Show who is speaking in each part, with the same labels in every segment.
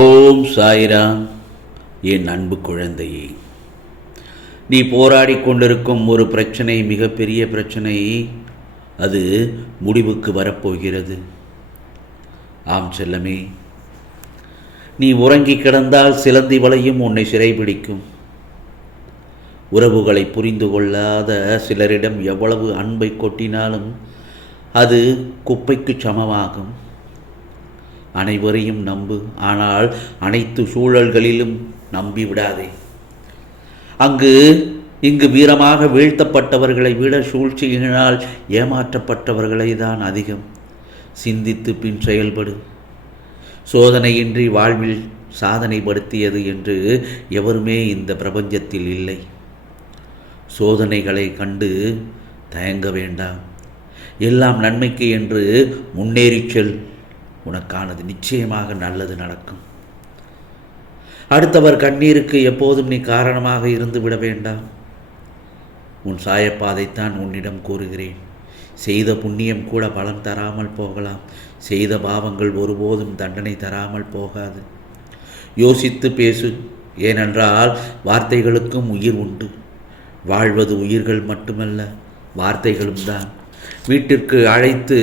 Speaker 1: ஓம் சாய்ராம் என் அன்பு குழந்தையே. நீ போராடி கொண்டிருக்கும் ஒரு பிரச்சனை மிகப்பெரிய பிரச்சனை அது முடிவுக்கு வரப்போகிறது. ஆம் செல்லமே நீ உறங்கி கிடந்தால் சிலந்தி வலையும் உன்னை சிறைபிடிக்கும். உறவுகளை புரிந்து கொள்ளாத சிலரிடம் எவ்வளவு அன்பை கொட்டினாலும் அது குப்பைக்கு சமமாகும். அனைவரையும் நம்பு. ஆனால் அனைத்து சூழல்களிலும் நம்பி விடாதே. அங்கு இங்கு வீரமாக வீழ்த்தப்பட்டவர்களை விட சூழ்ச்சியினால் ஏமாற்றப்பட்டவர்களை தான் அதிகம். சிந்தித்து பின் செயல்படு. சோதனையின்றி வாழ்வில் சாதனைப்படுத்தியது என்று எவருமே இந்த பிரபஞ்சத்தில் இல்லை. சோதனைகளை கண்டு தயங்க வேண்டாம். எல்லாம் நன்மைக்கு என்று முன்னேறிச் செல். உனக்கானது நிச்சயமாக நல்லது நடக்கும். அடுத்தவர் கண்ணீருக்கு எப்போதும் நீ காரணமாக இருந்து விட வேண்டாம். உன் சாயப்பாதைத்தான் உன்னிடம் கூறுகிறேன். செய்த புண்ணியம் கூட பலன் தராமல் போகலாம். செய்த பாவங்கள் ஒருபோதும் தண்டனை தராமல் போகாது. யோசித்து பேசு. ஏனென்றால் வார்த்தைகளுக்கும் உயிர் உண்டு. வாழ்வது உயிர்கள் மட்டுமல்ல வார்த்தைகளும் தான். வீட்டிற்கு அழைத்து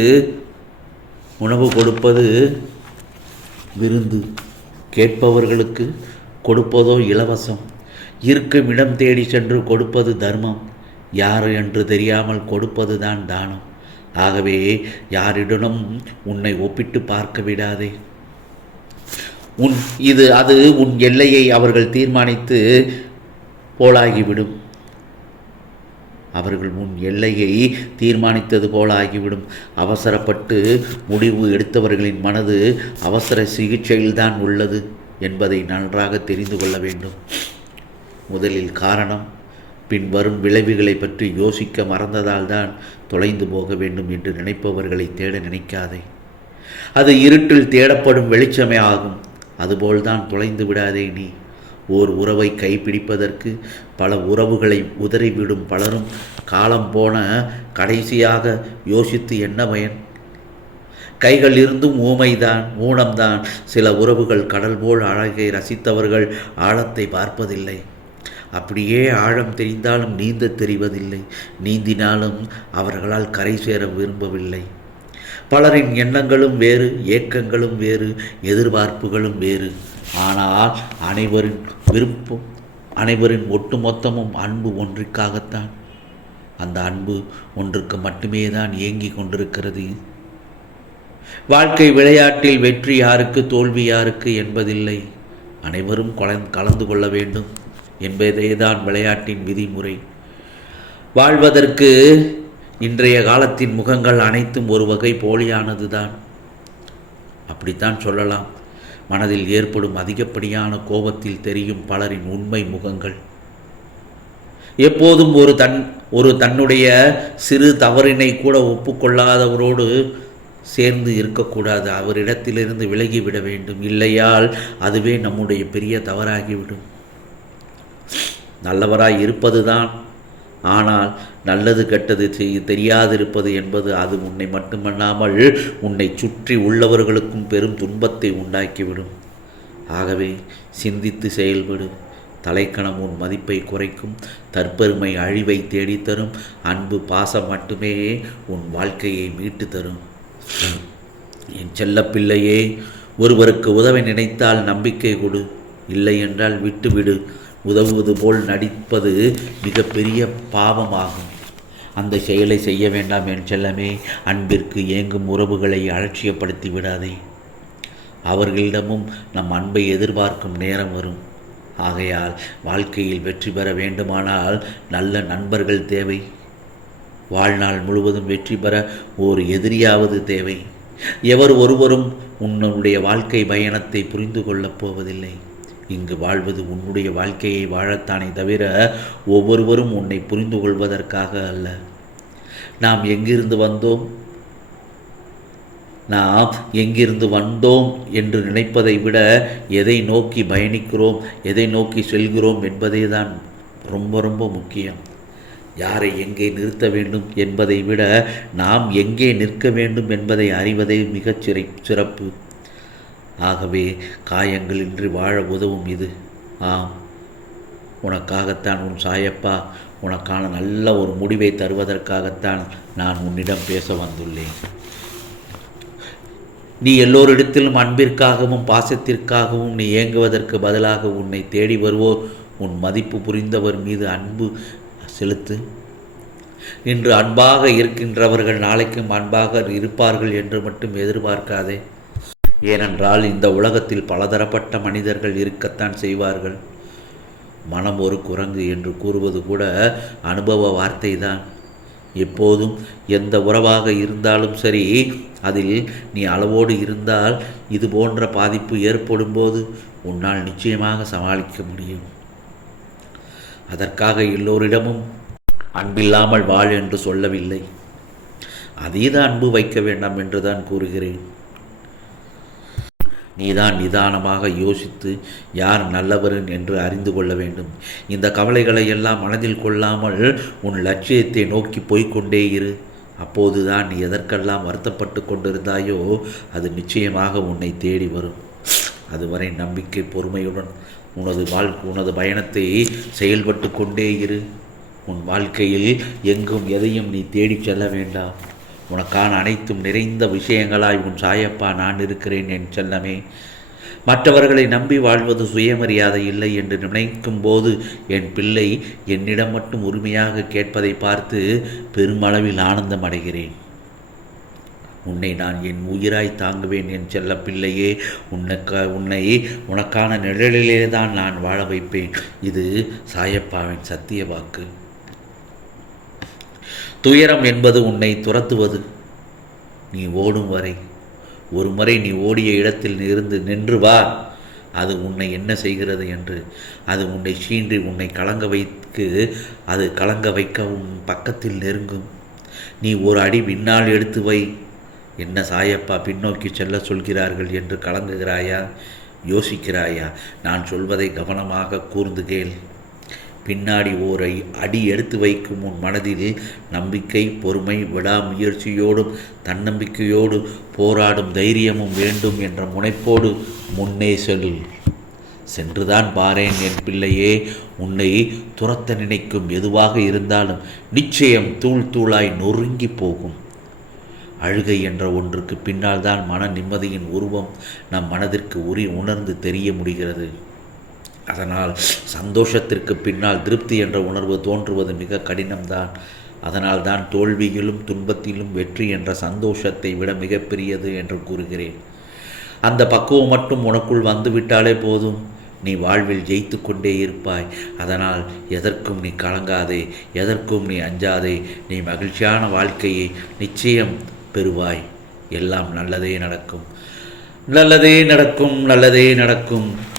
Speaker 1: உணவு கொடுப்பது விருந்து. கேட்பவர்களுக்கு கொடுப்பதோ இலவசம். இருக்கும் இடம் தேடி சென்று கொடுப்பது தர்மம். யார் என்று தெரியாமல் கொடுப்பது தான் தானம். ஆகவே யாரிடனும் உன்னை ஒப்பிட்டு பார்க்க விடாதே. உன் இது அது உன் எல்லையை அவர்கள் தீர்மானித்து போலாகிவிடும். அவர்கள் முன் எல்லையை தீர்மானித்தது போல ஆகிவிடும். அவசரப்பட்டு முடிவு எடுத்தவர்களின் மனது அவசர சிகிச்சையில்தான் உள்ளது என்பதை நன்றாக தெரிந்து கொள்ள வேண்டும். முதலில் காரணம் பின் வரும் விளைவுகளை பற்றி யோசிக்க மறந்ததால் தான் தொலைந்து போக வேண்டும் என்று நினைப்பவர்களை தேட நினைக்காதே. அது இருட்டில் தேடப்படும் வெளிச்சமே ஆகும். அதுபோல்தான் தொலைந்து விடாதே நீ. ஓர் உறவை கைப்பிடிப்பதற்கு பல உறவுகளை உதறிவிடும் பலரும் காலம் போன கடைசியாக யோசித்து என்ன பயன்? கைகள் இருந்தும் ஊமைதான் ஊனம்தான். சில உறவுகள் கடல் போல் அழகை ரசித்தவர்கள் ஆழத்தை பார்ப்பதில்லை. அப்படியே ஆழம் தெரிந்தாலும் நீந்த தெரிவதில்லை. நீந்தினாலும் அவர்களால் கரை சேர விரும்பவில்லை. பலரின் எண்ணங்களும் வேறு ஏக்கங்களும் வேறு எதிர்பார்ப்புகளும் வேறு. ஆனால் அனைவரின் விருப்பம் அனைவரின் ஒட்டுமொத்தமும் அன்பு ஒன்றிற்காகத்தான். அந்த அன்பு ஒன்றுக்கு மட்டுமே தான் இயங்கி கொண்டிருக்கிறது. வாழ்க்கை விளையாட்டில் வெற்றி யாருக்கு தோல்வி யாருக்கு என்பதில்லை. அனைவரும் கலந் கலந்து கொள்ள வேண்டும் என்பதே தான் விளையாட்டின் விதிமுறை. வாழ்வதற்கு இன்றைய காலத்தின் முகங்கள் அனைத்தும் ஒரு வகை போலியானது தான் அப்படித்தான் சொல்லலாம். மனதில் ஏற்படும் அதிகப்படியான கோபத்தில் தெரியும் பலரின் உண்மை முகங்கள். எப்போதும் ஒரு தன் ஒரு தன்னுடைய சிறு தவறினை கூட ஒப்புக்கொள்ளாதவரோடு சேர்ந்து இருக்கக்கூடாது. அவரிடத்திலிருந்து விலகிவிட வேண்டும். இல்லையால் அதுவே நம்முடைய பெரிய தவறாகிவிடும். நல்லவராய் இருப்பதுதான் ஆனால் நல்லது கெட்டது செய்ய தெரியாதிருப்பது என்பது அது உன்னை மட்டுமல்லாமல் உன்னை சுற்றி உள்ளவர்களுக்கும் பெரும் துன்பத்தை உண்டாக்கிவிடும். ஆகவே சிந்தித்து செயல்படு. தலைக்கணம் உன் மதிப்பை குறைக்கும். தற்பெருமை அழிவை தேடித்தரும். அன்பு பாசம் மட்டுமே உன் வாழ்க்கையை மீட்டு தரும் என் செல்லப்பிள்ளையே ஒருவருக்கு உதவி நினைத்தால் நம்பிக்கை கொடு. இல்லை என்றால் விட்டுவிடு. உதவுவது போல் நடிப்பது மிகப்பெரிய பாவமாகும். அந்த செயலை செய்ய வேண்டாம் என் செல்லமே அன்பிற்கு ஏங்கும் உறவுகளை அலட்சியப்படுத்தி விடாதே. அவர்களிடமும் நம் அன்பை எதிர்பார்க்கும் நேரம் வரும். ஆகையால் வாழ்க்கையில் வெற்றி பெற வேண்டுமானால் நல்ல நண்பர்கள் தேவை. வாழ்நாள் முழுவதும் வெற்றி பெற ஓர் எதிரியாவது தேவை. எவர் ஒருவரும் உன்னுடைய வாழ்க்கை பயணத்தை புரிந்து கொள்ளப் போவதில்லை. இங்கு வாழ்வது உன்னுடைய வாழ்க்கையை வாழத்தானே தவிர ஒவ்வொருவரும் உன்னை புரிந்து கொள்வதற்காக அல்ல. நாம் எங்கிருந்து வந்தோம்? நாம் எங்கிருந்து வந்தோம் என்று நினைப்பதை விட எதை நோக்கி பயணிக்கிறோம் எதை நோக்கி செல்கிறோம் என்பதே தான் ரொம்ப ரொம்ப முக்கியம். யாரை எங்கே நிறுத்த வேண்டும் என்பதை விட நாம் எங்கே நிற்க வேண்டும் என்பதை அறிவதே மிகச் சிறை சிறப்பு. ஆகவே காயங்களின்றி வாழ உதவும் இது. ஆம். உனக்காகத்தான் உன் சாயப்பா உனக்கான நல்ல ஒரு முடிவை தருவதற்காகத்தான் நான் உன்னிடம் பேச வந்துள்ளேன். நீ எல்லோரிடத்திலும் அன்பிற்காகவும் பாசத்திற்காகவும் நீ ஏங்குவதற்கு பதிலாக உன்னை தேடி வருவோர் உன் மதிப்பு புரிந்தவர் மீது அன்பு செலுத்து. இன்று அன்பாக இருக்கின்றவர்கள் நாளைக்கும் அன்பாக இருப்பார்கள் என்று மட்டும் எதிர்பார்க்காதே. ஏனென்றால் இந்த உலகத்தில் பலதரப்பட்ட மனிதர்கள் இருக்கத்தான் செய்வார்கள். மனம் ஒரு குரங்கு என்று கூறுவது கூட அனுபவ வார்த்தை தான் எப்போதும் எந்த உறவாக இருந்தாலும் சரி அதில் நீ அளவோடு இருந்தால் இது போன்ற பாதிப்பு ஏற்படும்போது உன்னால் நிச்சயமாக சமாளிக்க முடியும். அதற்காக எல்லோரிடமும் அன்பில்லாமல் வாழ் என்று சொல்லவில்லை. அதீத அன்பு வைக்க வேண்டாம் என்று தான் கூறுகிறேன். நீதான் நிதானமாக யோசித்து யார் நல்லவர் என்று அறிந்து கொள்ள வேண்டும். இந்த கவலைகளை எல்லாம் மனதில் கொள்ளாமல் உன் லட்சியத்தை நோக்கி போய்க்கொண்டே இரு. அப்போதுதான் நீ எதற்கெல்லாம் வருத்தப்பட்டு கொண்டிருந்தாயோ அது நிச்சயமாக உன்னை தேடி வரும். அதுவரை நம்பிக்கை பொறுமையுடன் உனது வாழ் உனது பயணத்தை செயல்பட்டு கொண்டே இரு. உன் வாழ்க்கையில் எங்கும் எதையும் நீ தேடிச் செல்ல வேண்டாம். உனக்கான அனைத்தும் நிறைந்த விஷயங்களாய் உன் சாயப்பா நான் இருக்கிறேன் என் செல்லமே. மற்றவர்களை நம்பி வாழ்வது சுயமரியாதை இல்லை என்று நினைக்கும் போது என் பிள்ளை என்னிடம் மட்டும் உரிமையாக கேட்பதை பார்த்து பெருமளவில் ஆனந்தம் அடைகிறேன். உன்னை நான் என் உயிராய் தாங்குவேன் என் செல்ல பிள்ளையே. உனக்க உன்னை உனக்கான நிழலிலே தான் நான் வாழ வைப்பேன். இது சாயப்பாவின் சத்திய வாக்கு. துயரம் என்பது உன்னை துரத்துவது. நீ ஓடும் வரை ஒரு முறை நீ ஓடிய இடத்தில் இருந்து நின்று வா. அது உன்னை என்ன செய்கிறது என்று அது உன்னை சீன்றி உன்னை கலங்க வைத்து அது கலங்க வைக்கவும் பக்கத்தில் நெருங்கும். நீ ஒரு அடி பின்னால் எடுத்து வை. என்ன சாயப்பா பின்னோக்கி செல்ல சொல்கிறார்கள் என்று கலங்குகிறாயா? யோசிக்கிறாயா? நான் சொல்வதை கவனமாக கூர்ந்து கேள். பின்னாடி ஓரை அடி எடுத்து வைக்கும் உன் மனதில் நம்பிக்கை பொறுமை விடாமுயற்சியோடும் தன்னம்பிக்கையோடு போராடும் தைரியமும் வேண்டும் என்ற முனைப்போடு முன்னே செல். சென்றுதான் பாரேன் என் பிள்ளையே உன்னை துரத்த நினைக்கும் எதுவாக இருந்தாலும் நிச்சயம் தூள் தூளாய் நொறுங்கி போகும். அழுகை என்ற ஒன்றுக்கு பின்னால் தான் மன நிம்மதியின் உருவம் நம் மனதிற்கு உரி உணர்ந்து தெரிய முடிகிறது. அதனால் சந்தோஷத்திற்கு பின்னால் திருப்தி என்ற உணர்வு தோன்றுவது மிக கடினம்தான். அதனால் தான் தோல்வியிலும் துன்பத்திலும் வெற்றி என்ற சந்தோஷத்தை விட மிகப்பெரியது என்று கூறுகிறேன். அந்த பக்குவம் மட்டும் உனக்குள் வந்துவிட்டாலே போதும். நீ வாழ்வில் ஜெயித்து கொண்டே இருப்பாய். அதனால் எதற்கும் நீ கலங்காதே. எதற்கும் நீ அஞ்சாதே. நீ மகிழ்ச்சியான வாழ்க்கையை நிச்சயம் பெறுவாய். எல்லாம் நல்லதே நடக்கும். நல்லதே நடக்கும். நல்லதே நடக்கும்.